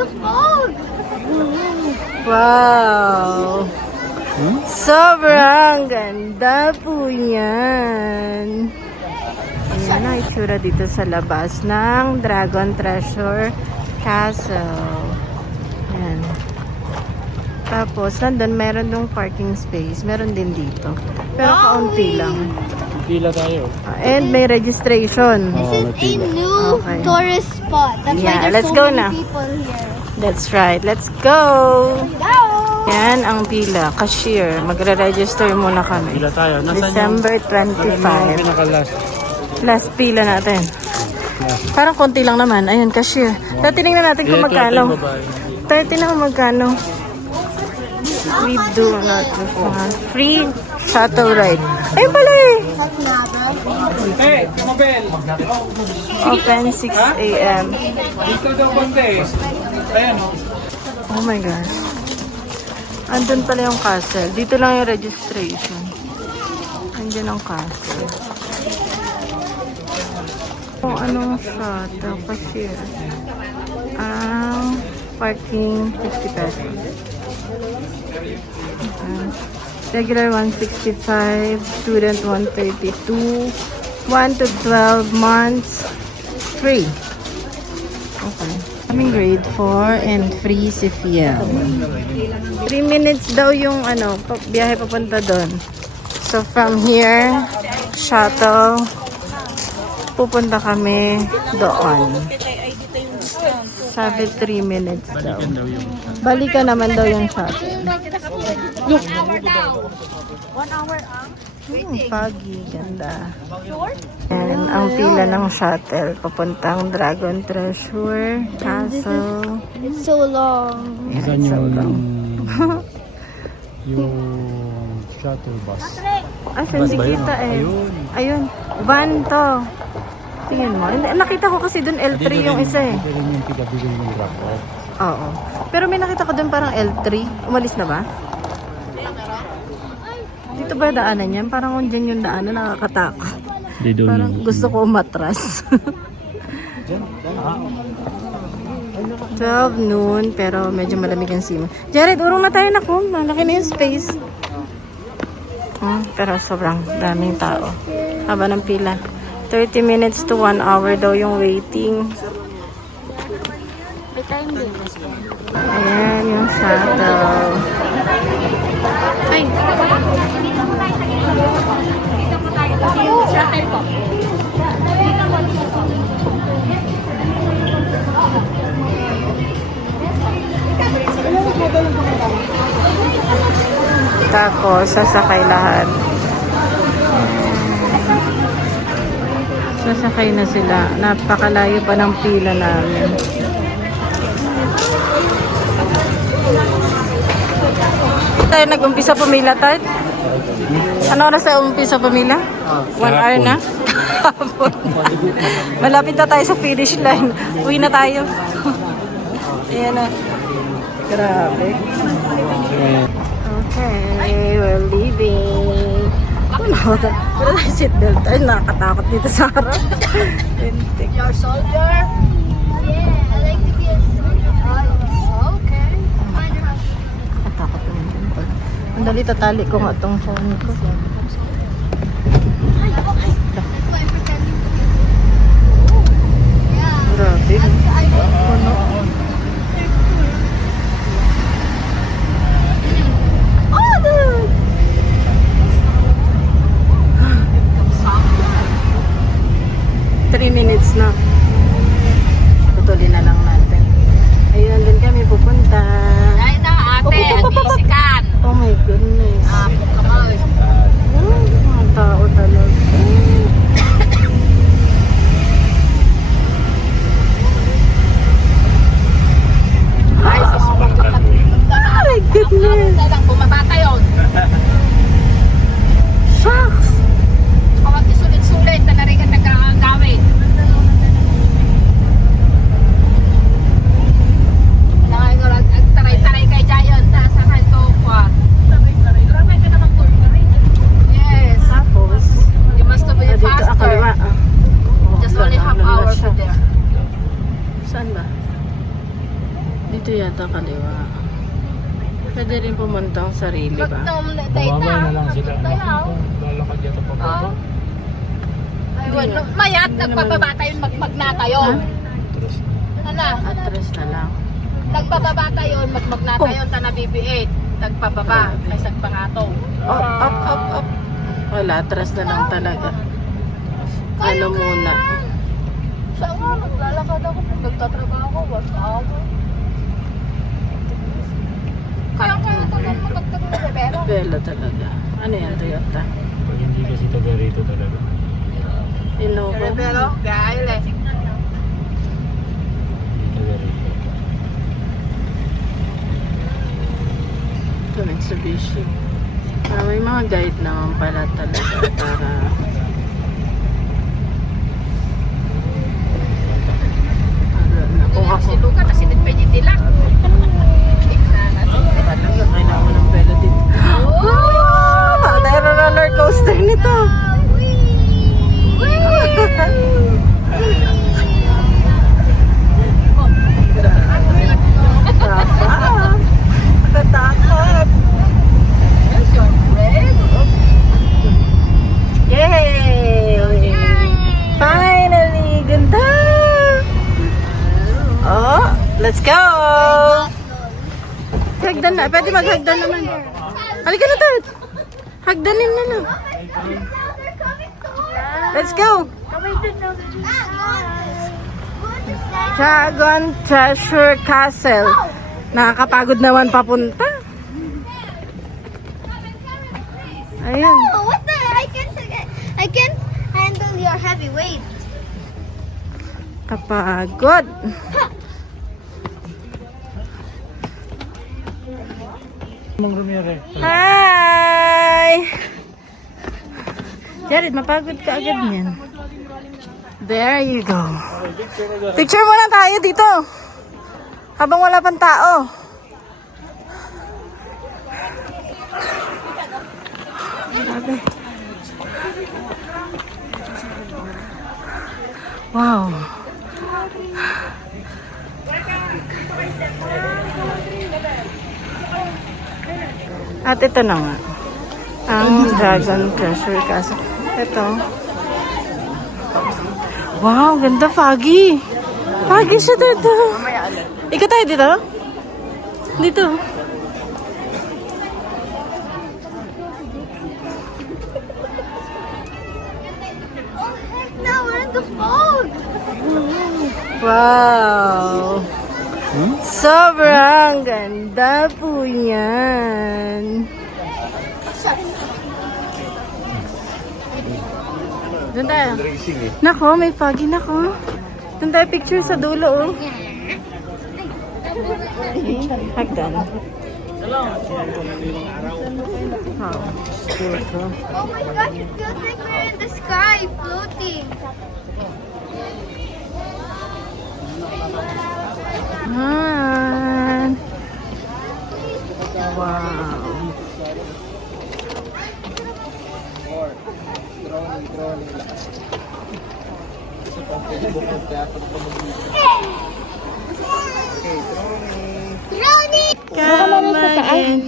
the fog! Wow! Sobrang ganda po yan. Ayan ang itsura dito sa labas ng Dragon Treasure Castle. Ayan. Tapos, nandun meron yung parking space. Meron din dito. Pero kaunti lang. Pila tayo. And may registration. This is a new tourist spot. That's Yeah, why let's there's go so na. many people here. That's right. Let's go! Go! Yan ang pila. Cashier. Magre-register muna kami. Pila tayo. Nasaan December yung 25. pinaka-last? Last pila natin. Parang konti lang naman. Ayun, cashier. Tatinignan natin kung magkano. 30 na kung magkano. We do not free shuttle ride. Ayun pala eh. Open 6 a.m. Oh my gosh. Andun pala yung castle. Dito lang yung registration. Andun ang castle. Kung anong shuttle, cashier. Parking 50 pesos. Regular 165, student 132, 1 to 12 months, free. Okay. Kaming grade 4 and free si Fiel. 3 minutes daw yung biyahe papunta doon. So from here, shuttle, pupunta kami doon. Sabi 3 minutes daw. Balikan naman daw yung shuttle. Look! 1 hour foggy. Ganda. And ang pila ng shuttle papuntang Dragon Treasure Castle. It's so long. Yeah, Saan it's so yung long. yung shuttle bus? Asan si kita eh? Ayun. Van to. Tingnan mo. Nakita ko kasi dun L3 yung isa eh. Dito rin yung pinabili yung drop-off. Oo. Pero may nakita ko dun parang L3. Umalis na ba? Dito ba daanan yan? Parang kung dyan yung daanan, nakakatakot. Parang gusto ko umatras. 12 noon, pero medyo malamig ang sima. Jared, urong na tayo na kung. Malaki na yung space. Pero sobrang daming tao. Haba ng pila. 30 minutes to 1 hour daw yung waiting. Ayan yung shuttle. Ay! Tapos, sasakay lahat. Sasakay na sila. Napakalayo pa ng pila namin. Tayo nag-umpisa pumila tayo. Ano oras tayo umpisa pumila? 1 hour na? Malapit na tayo sa finish line. Uwi na tayo. Ayan na. Grabe. Okay, we're leaving. Wala tayo seatbelt. Ay, nakakatakot dito sa harap. Your soldier? Yeah, I like to be a soldier. Okay. Nakatakot naman din pala. Ang dali tatali ko nga itong phone ko. Grabe. Puno. Oh, dude! 3 minutes na. Putulin na lang natin. Ayun, nandun kami pupunta. Ay na ate, bisikan. Oh my goodness. Come on. Mga tao talaga. Dito yata kaliwa. Pwede rin pumunta ang sarili ba? Bumabay na lang sila. Lalakad yata pa ba? Mayat, nagpababa tayo, magmag na tayo. Atras. Ano? Atras na lang. Nagpababa tayo, magmag na tayo, tanabibiit. Nagpababa, may sagpangatong. Up. Wala, atras na lang talaga. Ano muna? Siya nga, naglalakad ako pag nagtatrabaho ako. 1 hour. Kaya tagal matagtag na pero. Velo talaga. Ano yan, Toyota? Pag hindi kasi taga rito talaga. Innova. Pero, gaya eh. Hindi taga rito. Ito, Mitsubishi. May mga guide naman pala talaga para kung ako Siluka, nasinit pa yung dilak. talaga kailangan mo ng velo dito. Wow! Tayo na roller coaster nito. Natatakot. Yay! Finally! Ganda! Oh, let's go! Hagdan na. Pwede maghagdan naman. Halika na, Tat. Hagdanin na lang. Let's go! Dragon Treasure Castle. Nakakapagod naman papunta. Ayan. Oh, what the? I can't handle your heavy weight. Kapagod. Mang Rumire. Hi! Jared, mapagod ka agad niyan. There you go. Picture muna tayo dito. Habang wala pang tao. Grabe. Wow. At ito na nga. Ang Dragon Treasure Castle. Ito. Wow, ganda, foggy. Foggy siya dito. Ikaw tayo dito? Dito. Oh, heck no, we're in the fog. Wow. Sobrang ganda po yan. Doon tayo. Nako, may foggy nako. Doon tayo picture sa dulo, oh. Okay, hagdan. Wow. Oh my god, it feels like we're in the sky, floating. Man. Wow. Ronnie! Come again.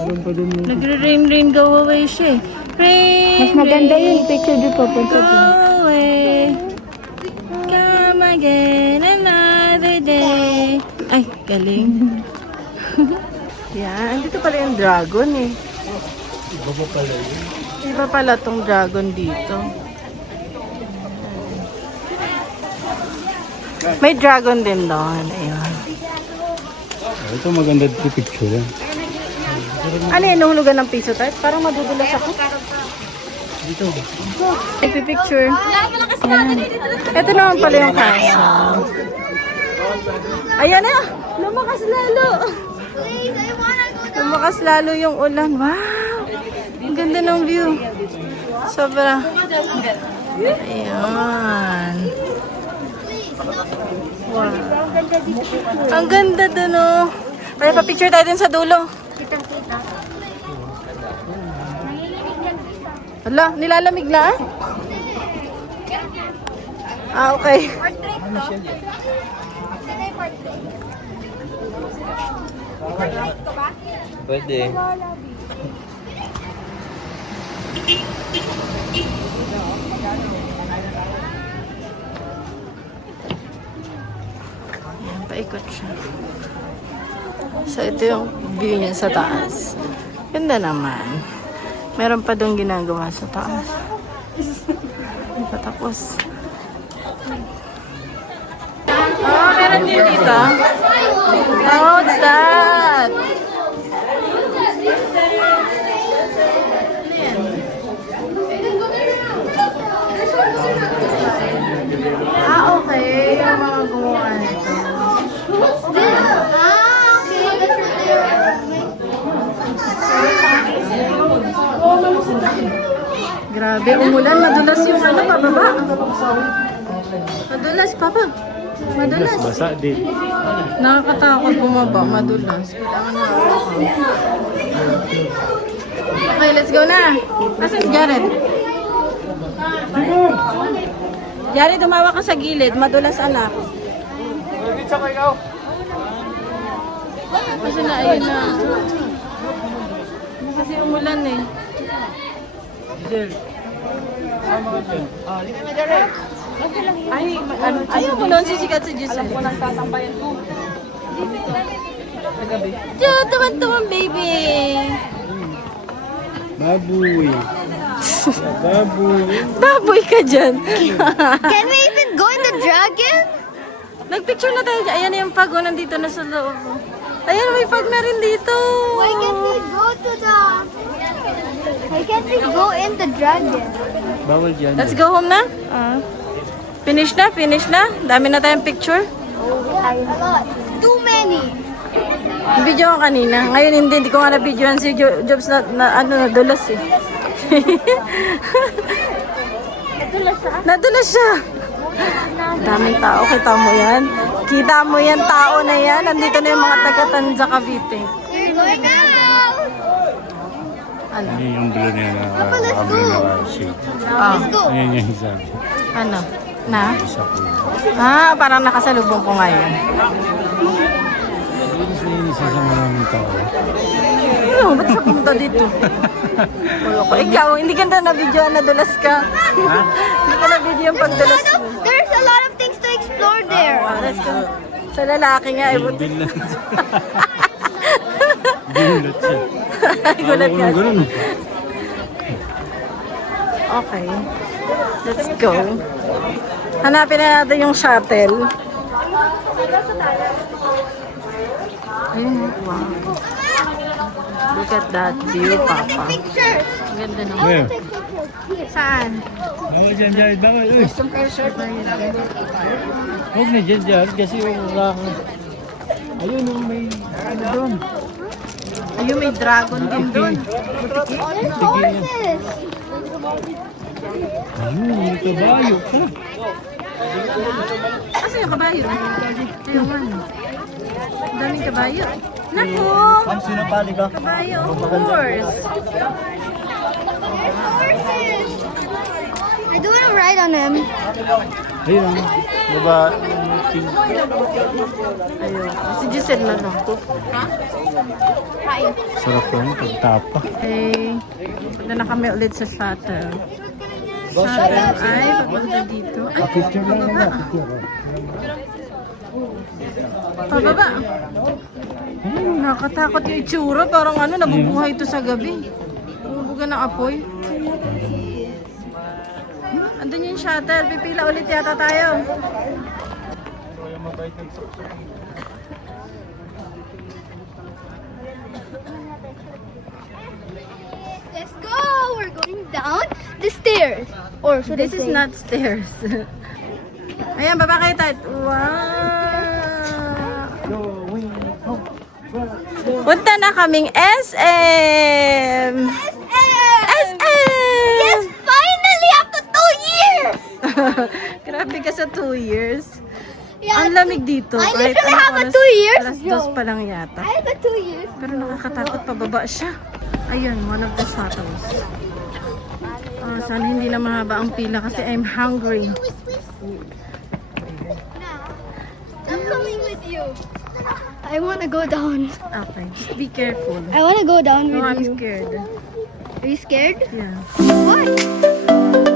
Meron pa din yung Nagre-rain, go away siya. Rain, Mas maganda rain, yung picture dito papunta go dun. away. Come again another day. Ay, galing. Yan, andito pala yung dragon eh. iba pa pala yun. Iba pala tong dragon dito. May dragon din doon. Ayun. Ito maganda dito picture yan. Ano yun, nahulugan ng piso tayo? Parang madudulas ako. Dito. Ipipicture. Ito naman pala yung castle. Ayan na! Lumakas lalo! Please, I wanna go down. Lumakas lalo yung ulan. Wow! Ang ganda ng view. Sobra. Ayan. Wow. Ang ganda dun, oh. Para pa-picture tayo din sa dulo. Hala, nilalamig na ah? Ah, okay. Pwede. Ayan, paikot siya. So, ito yung view niya sa taas. Ganda naman. Meron pa doon ginagawa sa taas. Hindi pa tapos. Oh, meron din dito. Oh, what's that? Ah, okay. Yung mga gumawa nito. What's this? Ah, okay. That's what they're Grabe, umulan. Madulas yung ano, pababa. Madulas, papa. Madulas. Basa din. Nakakatakot bumaba, madulas. Kailangan na ako. Okay, let's go na. Asan si Jared? Jared, tumawa ka sa gilid. Madulas, anak. Kasi na, ayun na. Kasi umulan eh. Ayaw mo nun, sisikat si Giselle. Alam ko nagtatambayan ko. Diyo, tuman-tuman, baby. Baboy. Baboy. Baboy ka dyan. Can we even go in the dragon? Nagpicture na tayo dyan. Ayan yung pag, oh, nandito na sa loob. Ayan, may pag na rin dito. Why can't we go to the... Why can't we go in the dragon? Bawal dyan. Let's go home na. Finish na, finish na. Dami na tayong picture. A lot. Too many. Video ko kanina. Ngayon hindi ko nga na-videoan si Jobs na nadulas eh. Nadulas siya. Daming tao. Kita mo yan. Kita mo yan, tao na yan. Nandito na yung mga taga-Tanza Cavite. We're going out. Ano? Yan yung blue niya na let's go. shade. Ah, Let's go. Ayan yung sabi. ano? Na? Isa po. Parang nakasalubong ko ngayon. Linis sa maraming tao. Ano? Ba't sa pumunta dito? Ulo ko. Ikaw, hindi ka na video nadulas ka. Hindi ka na video yung pagdulas mo. There's a lot of things to explore there. Let's go. Sa lalaki nga, eh, buti. Bilat. Bilat siya. Gulat nga. Ganun. Okay. Let's go. Hanapin na natin yung shuttle. Ayun, wow. Look at that view, Papa. Pictures. Ganda naman. Where? Take pictures here. Saan? Bawal dyan, dyan. Bawal. Uy. Huwag na dyan, dyan. Kasi wala ka. Ayun, may ano doon. Ayun, may dragon din doon. There's horses. Ayun, may kabayo pa. Asa yung kabayo? Ayun. Ang daming kabayo. Naku! Kabayo, of course. There's horses. I do want to ride on them. Ayun, diba? Ayun. Si Giselle na lang. Sarap yun, pagtapa. Okay. Punta na kami ulit sa shuttle. Shuttle ay papunta dito. Ay, Picture lang pababa. na, picture. Pababa. Ay, nakatakot yung itsura. Parang ano, nabubuhay ito sa gabi. Bumubuga ng apoy. Andun yung shuttle. Pipila ulit yata tayo. Let's go. We're going down the stairs. Or should This I is say? not stairs. Ayan, baba kayo tayo. Wow! Punta na kaming SM! SM! Yes, finally after 2 years. Grabe ka sa 2 years. Yeah, Ang lamig dito. I Kahit literally anong have a oras, 2 years, Alas Joe. 2 pa lang yata. I have a 2 years. Pero nakakatakot, pababa siya. Ayun, one of the shuttles. Sana hindi na mahaba ang pila kasi I'm hungry. Now, I'm coming with you. I wanna go down. Okay, just be careful. I wanna go down No, with I'm you. scared. Are you scared? Yeah. Why?